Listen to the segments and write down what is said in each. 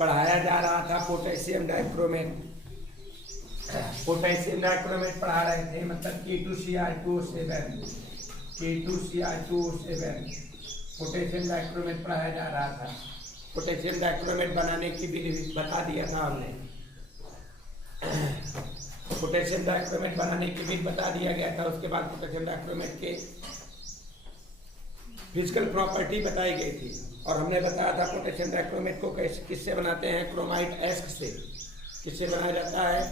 पढ़ाया जा रहा था पोटेशियम डाइक्रोमेट। पोटेशियम डाइक्रोमेट पढ़ा रहे थे, मतलब K2Cr2O7 पोटेशियम डाइक्रोमेट पढ़ाया जा रहा था। पोटेशियम डाइक्रोमेट बनाने की विधि बता दिया था हमने। पोटेशियम डाइक्रोमेट बनाने की विधि बता दिया गया था। उसके बाद पोटेशियम डाइक्रोमेट के फिजिकल प्रॉपर्टी बताई गई थी और हमने बताया था पोटेशियम डाइक्रोमेट को किससे बनाते हैं, क्रोमाइट एस्क से। किससे बनाया जाता है,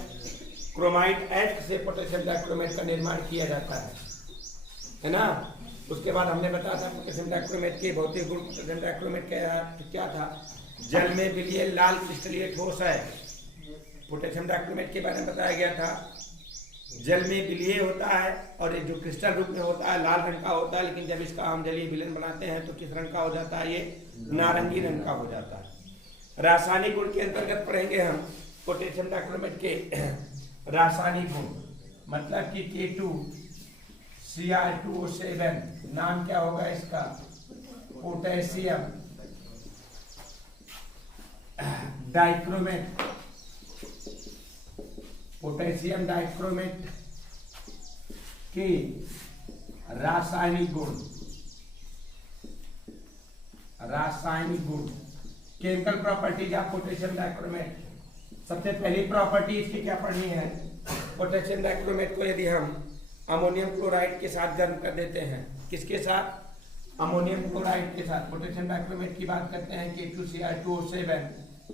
क्रोमाइट एस्क से पोटेशियम डाइक्रोमेट का निर्माण किया जाता है ना। उसके बाद हमने बताया था पोटेशियम डाइक्रोमेट के भौतिक गुण। पोटेशियम डाइक्रोमेट क्या था, जल में विलीय लाल क्रिस्टलीय ठोस है। पोटेशियम डाइक्रोमेट के बारे में बताया गया था, जल में विलीय होता है और ये जो क्रिस्टल रूप में होता है लाल रंग का होता है, लेकिन जब इसका हम जलीय विलयन बनाते हैं तो किस रंग का हो जाता है, ये नारंगी रंग का हो जाता है। रासायनिक गुण के अंतर्गत पढ़ेंगे हम पोटेशियम डाइक्रोमेट के रासायनिक गुण, मतलब कि K2Cr2O7 नाम क्या होगा इसका, पोटेशियम डाइक्रोमेट। पोटेशियम डाइक्रोमेट के रासायनिक गुण, chemical properties of potassium dichromate. सबसे पहली प्रॉपर्टी इसकी क्या पढ़नी है, पोटेशियम डाइक्रोमेट को यदि हम अमोनियम क्लोराइड के साथ गर्म कर देते हैं, किसके साथ, अमोनियम क्लोराइड के साथ। पोटेशियम डाइक्रोमेट की बात करते हैं K2Cr2O7,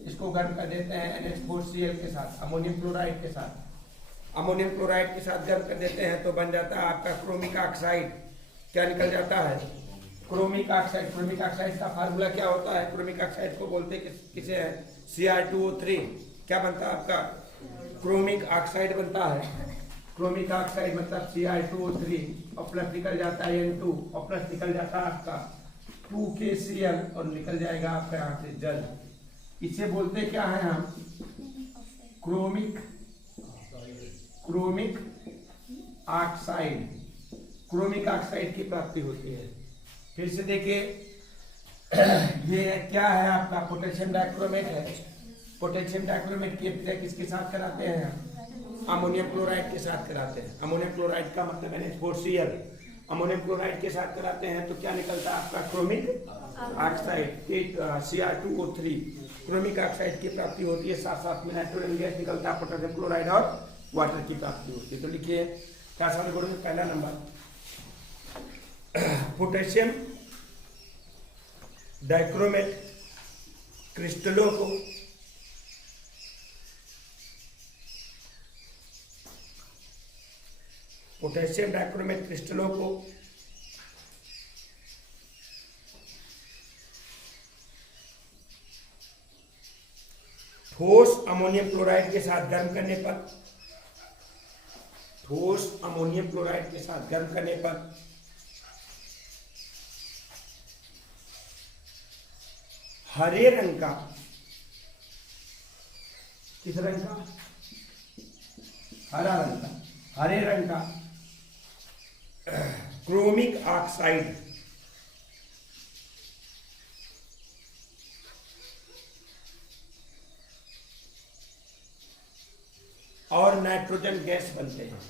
इसको गर्म कर देते हैं NH4Cl के साथ, अमोनियम क्लोराइड के साथ। अमोनियम क्लोराइड के साथ गर्म कर देते हैं तो बन जाता है आपका क्रोमिक ऑक्साइड। क्या निकल जाता है, क्रोमिक ऑक्साइड। क्रोमिक ऑक्साइड का फार्मूला क्या होता है, क्रोमिक ऑक्साइड को बोलते किसे है, Cr2O3। क्या बनता है आपका, क्रोमिक ऑक्साइड बनता है। क्रोमिक ऑक्साइड मतलब Cr2O3 और प्लस निकल जाता है N2 और प्लस निकल जाता है आपका 2KCl और निकल जाएगा आपका यहाँ से जल। इसे बोलते क्या है हम, क्रोमिक ऑक्साइड। क्रोमिक ऑक्साइड की प्राप्ति होती है। फिर से देखिए, ये क्या है आपका, पोटेशियम डाइक्रोमेट है। पोटेशियम डाइक्रोमेट की अभिक्रिया किसके साथ कराते हैं, अमोनियम क्लोराइड के साथ कराते हैं। अमोनियम क्लोराइड का मतलब NH4Cl, अमोनियम क्लोराइड के साथ कराते हैं तो क्या निकलता है आपका, chromic oxide Cr2O3। Chromic oxide की प्राप्ति होती है, साथ साथ में नाइट्रोजन गैस निकलता है, पोटेशियम क्लोराइड और वाटर की प्राप्ति होती है। तो लिखिए रासायनिक गुण में पहला नंबर, पोटेशियम डाइक्रोमेट क्रिस्टलों को ठोस अमोनियम क्लोराइड के साथ गर्म करने पर हरे रंग का, किस रंग का, हरे रंग का क्रोमिक ऑक्साइड और नाइट्रोजन गैस बनते हैं।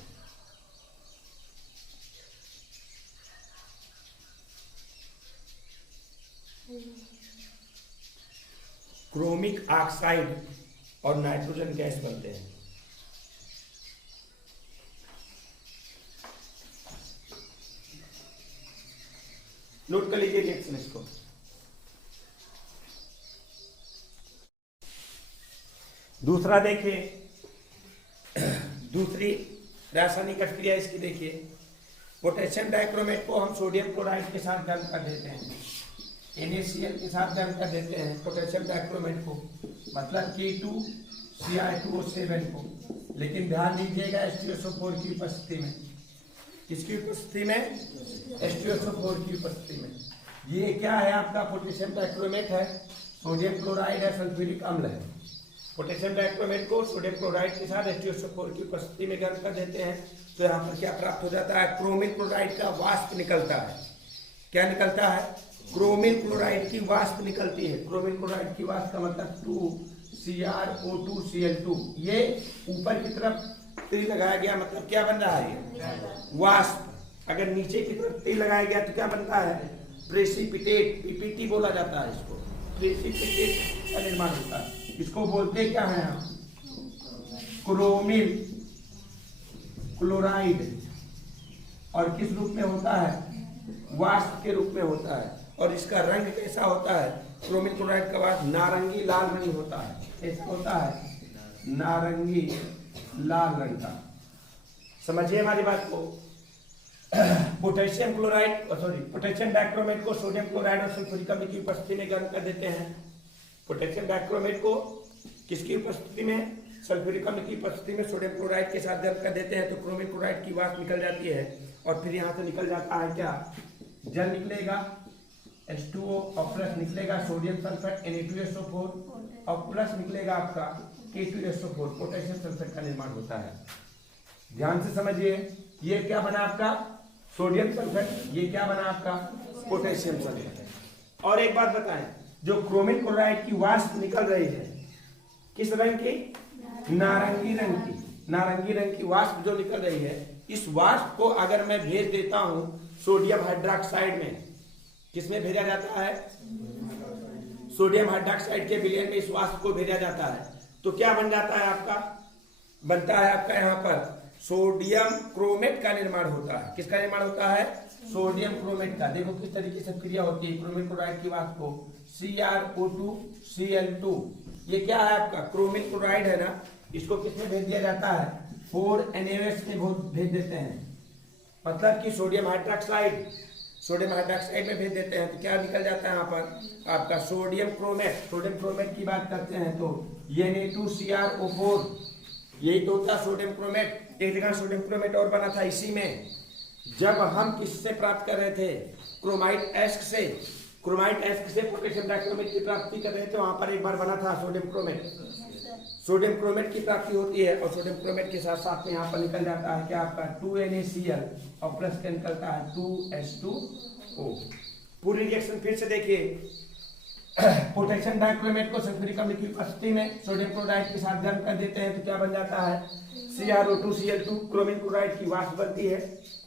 क्रोमिक ऑक्साइड और नाइट्रोजन गैस बनते हैं। नोट कर लीजिए रिएक्शन इसको। दूसरा देखिए, दूसरी रासायनिक अभिक्रिया इसकी देखिए, पोटेशियम डाइक्रोमेट को हम सोडियम क्लोराइड के साथ गर्म कर देते हैं, NaCl के साथ गर्म कर देते हैं पोटेशियम डाइक्रोमेट को, मतलब K2Cr2O7 को। लेकिन ध्यान दीजिएगा H2SO4 की उपस्थिति में, किसकी उपस्थिति में, H2SO4 की उपस्थिति में। ये क्या है आपका, पोटेशियम डाइक्रोमेट है, सोडियम क्लोराइड है, सल्फ्यूरिक अम्ल है। पोटेशियम डाइक्रोमेट को सोडियम क्लोराइड के साथ H2SO4 की उपस्थिति में गर्म कर देते हैं तो यहाँ पर क्या प्राप्त हो जाता है, क्रोमिक क्लोराइड का वाष्प निकलता है। क्या निकलता है, क्रोमिक क्लोराइड की वाष्प निकलती है। क्रोमिक क्लोराइड की वाष्प का मतलब CrO2Cl2, ये ऊपर की तरफ तीर लगाया गया, मतलब क्या बन रहा है ये वाष्प। अगर नीचे की तरफ तीर लगाया गया तो क्या बनता है प्रेसिपिटेट, पीपीटी बोला जाता है इसको, प्रेसिपिटेट का निर्माण होता है। इसको बोलते क्या है हम क्रोमिल क्लोराइड, और किस रूप में होता है वाष्प के रूप में होता है। और इसका रंग कैसा होता है क्रोमिल क्लोराइड का वाष्प नारंगी लाल रंग होता है, कैसा होता है नारंगी लाल रंग का। समझिए हमारी बात को। पोटेशियम क्लोराइड पोटेशियम डाइक्रोमेट को सोडियम क्लोराइड और सल्फ्यूरिक अम्ल की उपस्थिति में गर्म कर देते हैं। पोटेशियम डाइक्रोमेट को किसकी उपस्थिति में, सल्फ्यूरिक अम्ल की उपस्थिति में सोडियम क्लोराइड के साथ गर्म कर देते हैं तो क्रोमिल क्लोराइड की वाष्प निकल जाती है। और फिर यहाँ से निकल जाता है क्या, जल निकलेगा H2O और प्लस निकलेगा सोडियम सल्फेट Na2SO4 और प्लस निकलेगा आपका K2SO4, पोटेशियम सल्फेट का निर्माण होता है। ध्यान से समझिए, ये क्या बना आपका सोडियम सल्फेट, ये क्या बना आपका पोटेशियम सल्फेट। और एक बात बताएं, जो क्रोमिल क्लोराइड की वाष्प निकल रही है किस रंग की, नारंगी रंग की, नारंगी रंग की वाष्प जो निकल रही है, इस वाष्प को अगर मैं भेज देता हूं सोडियम हाइड्रोक्साइड में, किसमें भेजा जाता है सोडियम हाइड्रोक्साइड के विलयन में इस वाष्प को भेजा जाता है, तो क्या बन जाता है आपका, बनता है आपका यहाँ पर सोडियम क्रोमेट का निर्माण होता है। किसका निर्माण होता है सोडियम क्रोमेट का। देखो किस तरीके से क्रिया होती है, क्रोमिल क्लोराइड की वाष्प को CrO2Cl2, ये क्या है आपका क्रोमिल क्लोराइड है ना, इसको किसमें भेज दिया जाता है 4NaOH में भेज देते हैं, मतलब कि सोडियम हाइड्रोक्साइड में भेज देते हैं तो क्या निकल जाता है यहाँ पर आपका सोडियम क्रोमेट। सोडियम क्रोमेट की बात करते हैं तो Na2CrO4, यही तो होता है सोडियम क्रोमेट। एक जगह सोडियम क्रोमेट और बना था इसी में, जब हम किससे प्राप्त कर रहे थे क्रोमाइड एस्क से, क्रोमाइड एस्क से पोटेशियम डाइक्रोमेट की प्राप्ति कर रहे थे, वहां पर एक बार बना था सोडियम क्रोमेट। सोडियम क्रोमेट की प्राप्ति होती है और सोडियम क्रोमेट के साथ साथ में यहाँ पर निकल जाता है क्या आपका 2NaCl और प्लस का निकलता है 2H2O। पूरी रिएक्शन फिर से देखिए, पोटेशियम डाइक्रोमेट को सल्फ्यूरिक अम्ल की उपस्थिति में सोडियम क्लोराइड के साथ गर्म कर देते हैं तो क्या बन जाता है CrO2Cl2, क्रोमिल क्लोराइड की वाष्प बनती है,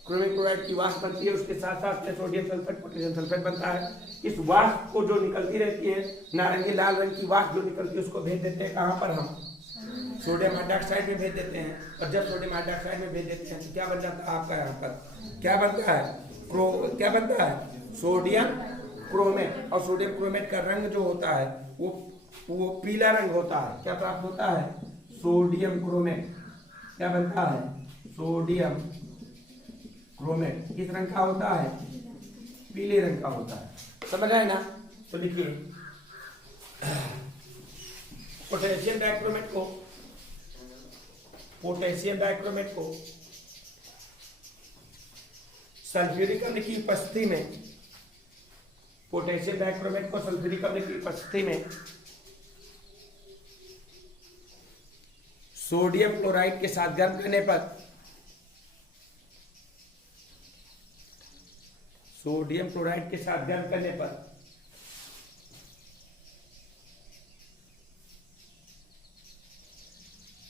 क्रोमिल क्लोराइड की वाष्प बनती है, उसके साथ साथ में सोडियम सल्फेट पोटेशियम सल्फेट बनता है। इस वाष्प को जो निकलती रहती है नारंगी लाल रंग की वाष्प जो निकलती है उसको भेज देते हैं कहाँ पर हम सोडियम हाइड्रोक्साइड में भेज देते हैं। और जब सोडियम हाइड्रोक्साइड में भेज देते हैं तो क्या बन जाता है आपका यहाँ पर क्या बनता है क्या बनता है सोडियम क्रोमेट। और सोडियम क्रोमेट का रंग जो होता है वो पीला रंग होता है। क्या प्राप्त होता है सोडियम क्रोमेट, क्या बनता है सोडियम क्रोमेट, किस रंग का होता है पीले रंग का होता है। समझ आए ना, तो लिखिए पोटेशियम डाइक्रोमेट को सल्फ्यूरिक अम्ल की उपस्थिति में, पोटेशियम डाइक्रोमेट को सल्फ्यूरिक अम्ल की उपस्थिति में सोडियम क्लोराइड के साथ गर्म करने पर सोडियम क्लोराइड के साथ गर्म करने पर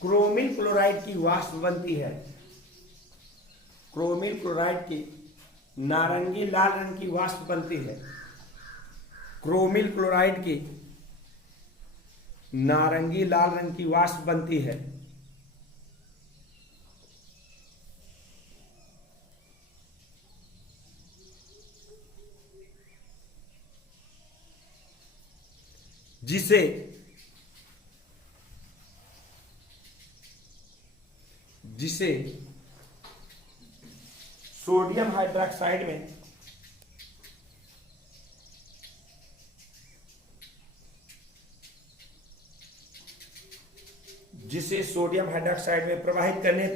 क्रोमिल क्लोराइड की वाष्प बनती है। क्रोमिल क्लोराइड की नारंगी लाल रंग की वाष्प बनती है। क्रोमिल क्लोराइड की नारंगी लाल रंग की वाष्प बनती है। जिसे सोडियम हाइड्रोक्साइड में प्रवाहित करने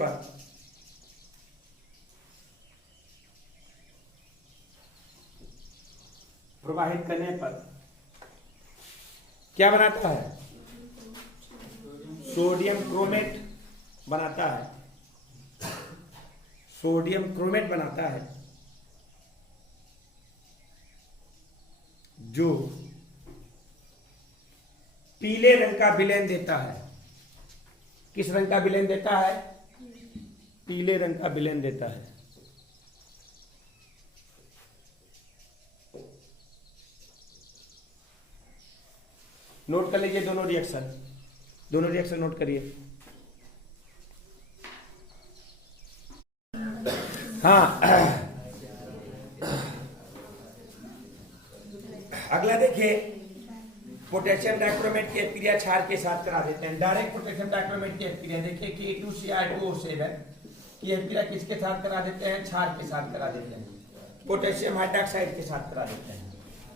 पर क्या बनाता है सोडियम क्रोमेट बनाता है। सोडियम क्रोमेट बनाता है जो पीले रंग का विलेन देता है। किस रंग का विलेन देता है? पीले रंग का विलेन देता है। नोट कर लीजिए दोनों रिएक्शन नोट करिए। हाँ, अगला देखिए, पोटेशियम डाइक्रोमेट की क्रिया क्षार के साथ करा देते हैं। डायरेक्ट पोटेशियम डाइक्रोमेट की क्रिया देखिए कि K2Cr2O7 है कि क्रिया किसके साथ करा देते हैं? क्षार के साथ करा देते हैं, पोटेशियम हाइड्रोक्साइड के साथ करा देते हैं।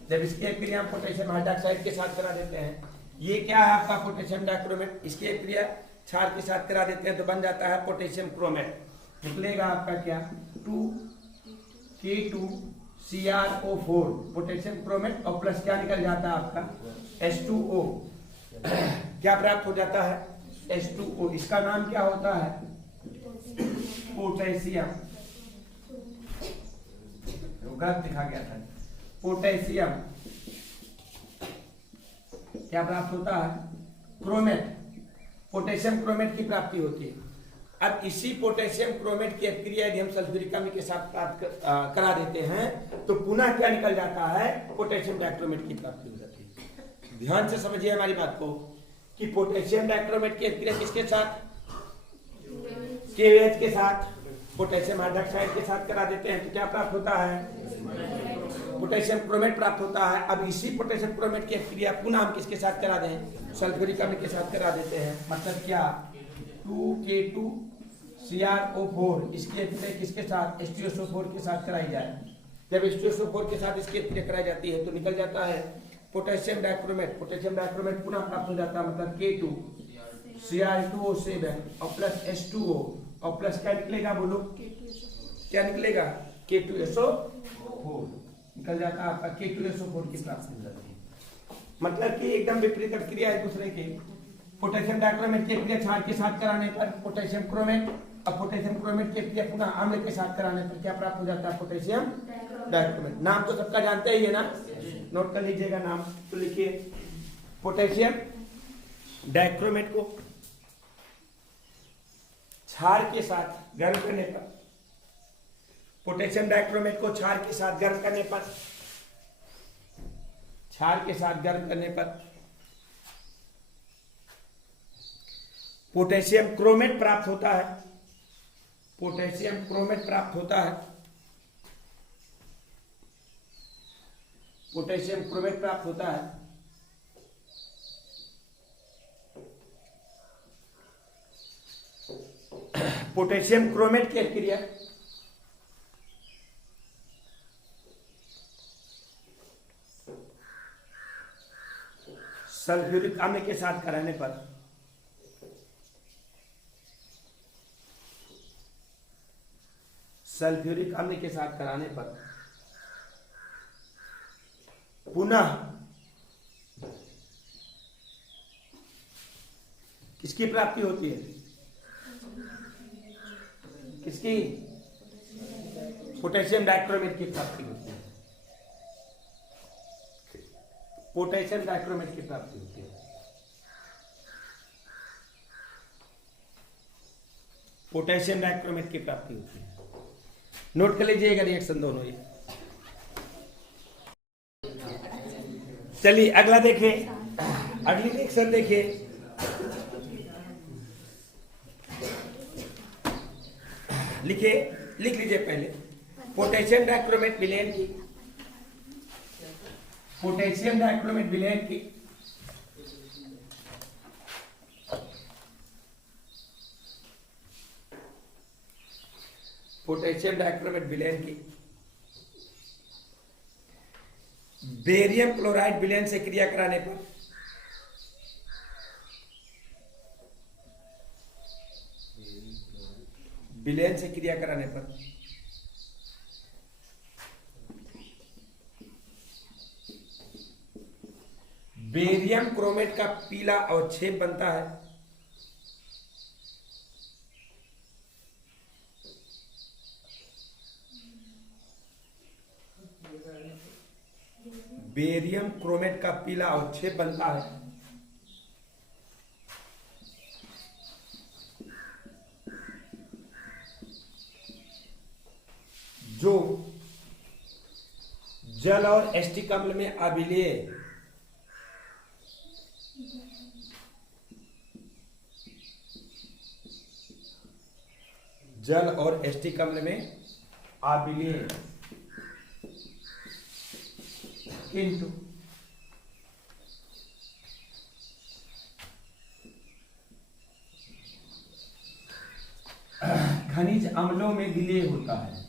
जब इसकी क्रिया पोटेशियम हाइड्रोक्साइड के साथ करा देते हैं, ये क्या है आपका पोटेशियम डाइक्रोमेट, इसकी क्रिया क्षार के साथ करा देते हैं तो बन जाता है पोटेशियम क्रोमेट। निकलेगा आपका क्या? 2K2Cr4 पोटेशियम क्रोमेट और प्लस क्या निकल जाता है आपका? H2O। क्या प्राप्त हो जाता है? H2O। इसका नाम क्या होता है? पोटेशियम। गलत लिखा गया था, पोटेशियम। क्या प्राप्त होता है? क्रोमेट। पोटेशियम क्रोमेट की प्राप्ति होती है। अब इसी पोटेशियम क्रोमेट की क्रिया यदि हम सल्फ्यूरिक अम्ल के साथ प्राप्त करा देते हैं तो पुनः क्या निकल जाता है? पोटेशियम डाइक्रोमेट की प्राप्ति हो जाती है। ध्यान से समझिए हमारी बात को कि पोटेशियम डाइक्रोमेट की क्रिया किसके साथ? KOH के साथ, पोटेशियम हाइड्रोक्साइड के साथ करा देते हैं तो क्या प्राप्त होता है? पोटेशियम क्रोमेट प्राप्त होता है। अब इसी पोटेशियम क्रोमेट की क्रिया पुनः हम किसके साथ करा दें? सल्फ्यूरिक अम्ल के साथ करा देते हैं। मतलब क्या? 2K2Cr4 इसकी क्रिया किसके साथ? H2SO4 के साथ कराई जाए। जब H2SO4 के साथ इसकी क्रिया कराई जाती है तो निकल जाता है पोटेशियम डाइक्रोमेट। पोटेशियम डाइक्रोमेट पुनः प्राप्त हो जाता है, मतलब K2Cr2O7 और प्लस H2O और प्लस क्या निकलेगा? बोलो क्या निकलेगा? K2SO4 निकल जाता है आपका। K2SO4 की प्राप्ति हो जाती है। मतलब कि एकदम विपरीत क्रिया है दूसरे के। पोटेशियम डाइक्रोमेट की क्रिया क्षार के साथ कराने पर पोटेशियम क्रोमेट, अब पोटेशियम क्रोमेट की क्रिया पुनः अम्ल के साथ कराने पर क्या प्राप्त हो जाता है? Potassium dichromate. नाम तो सबका जानते ही है ना, नोट कर लीजिएगा नाम। तो लिखिए पोटेशियम डाइक्रोमेट को क्षार के साथ गर्म करने पर, पोटेशियम डाइक्रोमेट को क्षार के साथ गर्म करने पर, क्षार के साथ गर्म करने पर पोटेशियम क्रोमेट प्राप्त होता है। पोटेशियम क्रोमेट प्राप्त होता है। पोटेशियम क्रोमेट प्राप्त होता है। पोटेशियम क्रोमेट की क्रिया सल्फ्यूरिक अम्ल के साथ कराने पर सल्फ्यूरिक अम्ल के साथ कराने पर पुनः किसकी प्राप्ति होती है? किसकी? पोटेशियम डाइक्रोमेट की प्राप्ति होती है। पोटेशियम डाइक्रोमेट की प्राप्ति होती है। पोटेशियम डाइक्रोमेट की प्राप्ति होती है। नोट कर लीजिएगा रिएक्शन दोनों ये। चलिए अगला देखिए, अगली रिएक्शन देखिए। लिखिए, लिख लीजिए पहले। पोटेशियम डाइक्रोमेट विलेन की, पोटेशियम डाइक्रोमेट विलेन की पोटेशियम डाइक्रोमेट विलेन की बेरियम क्लोराइड विलेन से क्रिया कराने पर विलेन से क्रिया कराने पर बेरियम क्रोमेट का पीला अवक्षेप बनता है। बेरियम क्रोमेट का पीला अवक्षेप बनता है। जो जल और एस्टिक अम्ल में अभिलेय जल और एस्टिक अम्ल में अभिलेय किंतु खनिज अम्लों में विलेय होता है।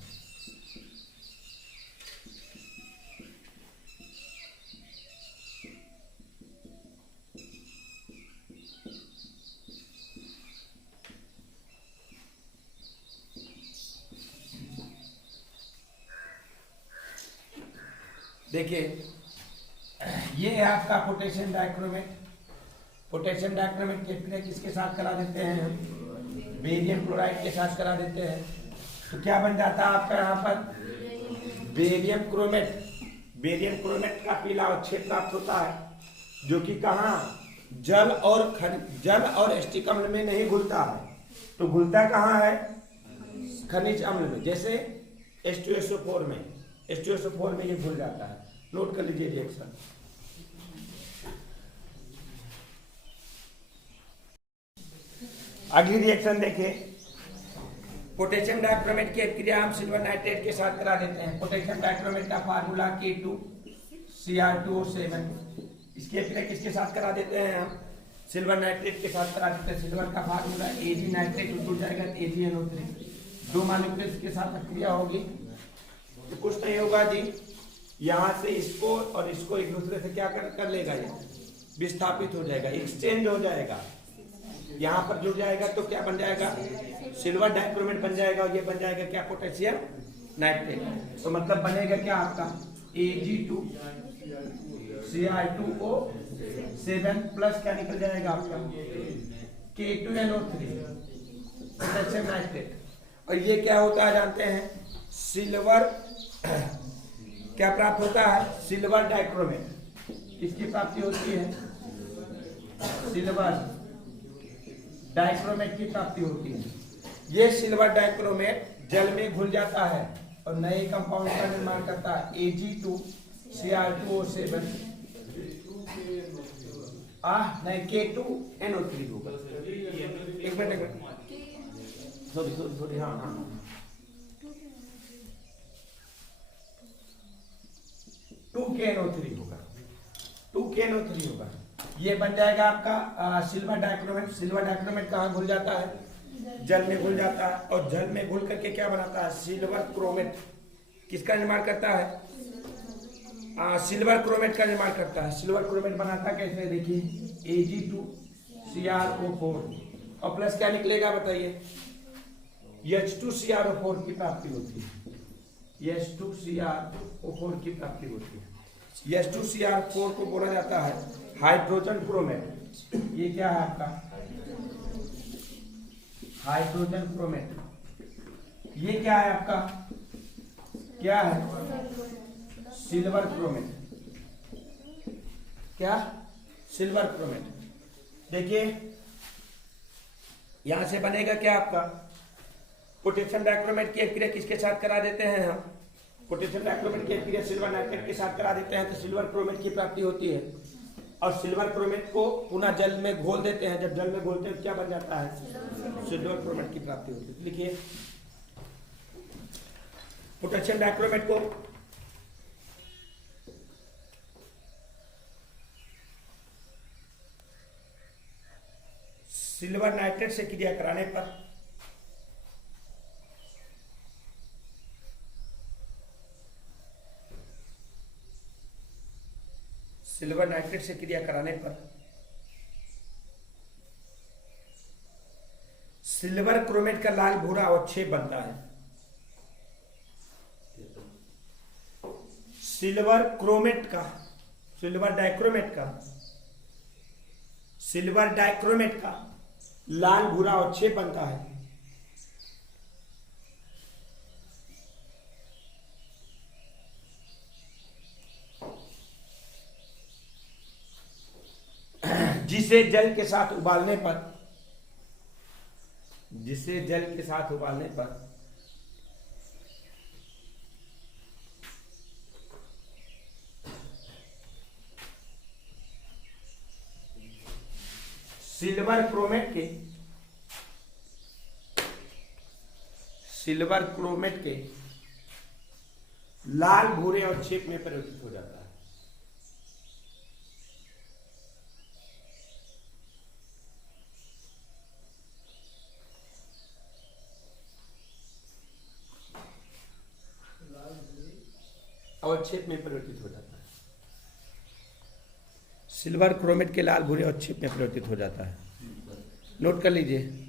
देखिए ये है आपका पोटेशियम डाइक्रोमेट। पोटेशियम डाइक्रोमेट की क्रिया किसके साथ करा देते हैं हम? बेरियम क्लोराइड के साथ करा देते हैं। तो क्या बन जाता है आपका यहाँ पर? Barium chromate. बेरियम क्रोमेट का पीला अवक्षेप प्राप्त होता है जो कि कहाँ? जल और एस्टिक अम्ल में नहीं घुलता है, तो घुलता कहाँ है? खनिज अम्ल में। जैसे H2SO4 में, H2SO4 में ये घुल जाता है। नोट कर लीजिए रिएक्शन। अगली रिएक्शन देखिए, पोटेशियम डाइक्रोमेट की क्रिया हम सिल्वर नाइट्रेट के साथ करा देते हैं। पोटेशियम डाइक्रोमेट का फार्मूला K2Cr2O7। इसकी क्रिया किसके साथ करा देते हैं हम? सिल्वर नाइट्रेट के साथ करा देते हैं। सिल्वर का फार्मूला Ag नाइट्रेट टूट जाएगा AgNO3। दो मॉलिक्यूल्स के साथ क्रिया होगी तो कुछ नहीं होगा जी, यहाँ से इसको और इसको एक दूसरे से क्या कर लेगा? ये विस्थापित हो जाएगा, एक्सचेंज हो जाएगा, यहाँ पर जुड़ जाएगा तो क्या बन जाएगा? सिल्वर डाइक्रोमेट बन जाएगा और ये बन जाएगा क्या? Potassium nitrate. तो मतलब बनेगा क्या आपका? Ag2Cr2O7 प्लस क्या निकल जाएगा आपका? K2NO3 potassium nitrate. और ये क्या होता है जानते हैं? सिल्वर क्या प्राप्त होता है? Silver dichromate. किसकी प्राप्ति होती है? सिल्वर डाइक्रोमेट की प्राप्ति होती है। ये सिल्वर डाइक्रोमेट जल में घुल जाता है और नए कंपाउंड का निर्माण करता है Ag2Cr2O7 नहीं K2NO3 होगा। एक मिनट सॉरी हाँ 2KNO3 होगा। 2KNO3 होगा। ये बन जाएगा आपका सिल्वर डाइक्रोमेट। सिल्वर डाइक्रोमेट कहाँ घुल जाता है? जल में घुल जाता है और जल में घुल करके क्या बनाता है? Silver chromate. किसका निर्माण करता है? सिल्वर क्रोमेट का निर्माण करता है। सिल्वर क्रोमेट बनाता कैसे? देखिए Ag2Cr2O4 और प्लस क्या निकलेगा बताइए? H2Cr2O4 की प्राप्ति होती है। H2Cr2O4 की प्राप्ति होती है। H2Cr4 को बोला जाता है हाइड्रोजन क्रोमेट। ये क्या है आपका? Hydrogen chromate. ये क्या है आपका? क्या है? Silver chromate. क्या? Silver chromate. देखिए यहां से बनेगा क्या आपका? पोटेशियम डाइक्रोमेट की क्रिया किसके साथ करा देते हैं हम? पोटेशियम डाइक्रोमेट की क्रिया सिल्वर नाइट्रेट के साथ करा देते हैं तो सिल्वर क्रोमेट की प्राप्ति होती है। और सिल्वर क्रोमेट को पुनः जल में घोल देते हैं। जब जल में घोलते हैं क्या बन जाता है? सिल्वर क्रोमेट की प्राप्ति होती है। लिखिए पोटेशियम डाइक्रोमेट को सिल्वर नाइट्रेट से क्रिया कराने पर सिल्वर नाइट्रेट से क्रिया कराने पर सिल्वर क्रोमेट का लाल भूरा अवक्षेप बनता है। सिल्वर क्रोमेट का, सिल्वर डाइक्रोमेट का लाल भूरा अवक्षेप बनता है। जिसे जल के साथ उबालने पर सिल्वर क्रोमेट के लाल, भूरे और छेप में परिवर्तित हो जाता है। और छेप में परिवर्तित हो जाता है। सिल्वर क्रोमेट के लाल, भूरे और छेप में परिवर्तित हो जाता है। नोट कर लीजिए।